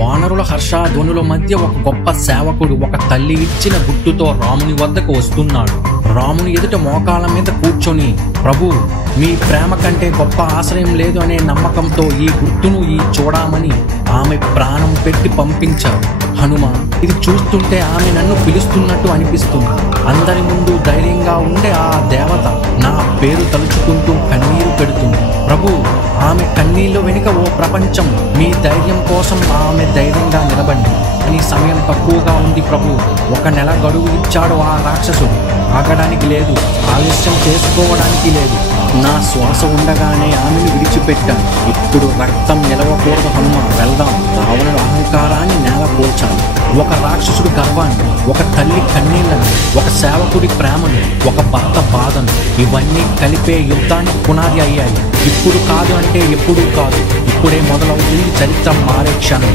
వానరుల హర్షధ్వనుల మధ్య ఒక గొప్ప సేవకుడు ఒక తల్లి ఇచ్చిన గుర్తుతో రాముని వద్దకు వస్తున్నాడు. రాముని ఎదుట మోకాళ్ళ మీద కూర్చొని, ప్రభు, మీ ప్రేమ కంటే గొప్ప ఆశ్రయం లేదు అనే నమ్మకంతో ఈ గుర్తును చూడమని ఆమె ప్రాణం పెట్టి పంపించారు. హనుమ, ఇది చూస్తుంటే ఆమె నన్ను పిలుస్తున్నట్టు అనిపిస్తుంది. అందరి ముందు ధైర్యంగా ఉండే ఆ దేవత నా పేరు తలుచుకుంటూ కన్నీరు పెడుతుంది. ప్రభు, ఆమె కన్నీళ్ళు వెనుక ఓ ప్రపంచం. మీ ధైర్యం కోసం ఆమె ధైర్యంగా నిలబండి. అని సమయం తక్కువగా ఉంది ప్రభు. 1 నెల గడువు ఇచ్చాడు ఆ రాక్షసుడు. ఆగడానికి లేదు, ఆలస్యం చేసుకోవడానికి లేదు. నా శ్వాస ఉండగానే ఆమెను విడిచిపెట్టాను. ఇప్పుడు రక్తం నిలవకూడదు హనుమ, వెళ్దాం. రావణుడు అహంకారాన్ని నేలపోల్చాలి. ఒక రాక్షసుడి గర్వాన్ని, ఒక తల్లి కన్నీళ్లను, ఒక సేవకుడి ప్రేమను, ఒక భర్త బాధను, ఇవన్నీ కలిపే యుద్ధానికి పునాది అయ్యాయి. ఇప్పుడు కాదు అంటే ఎప్పుడూ కాదు. ఇప్పుడే మొదలవుతుంది చరిత్ర మారే క్షణం.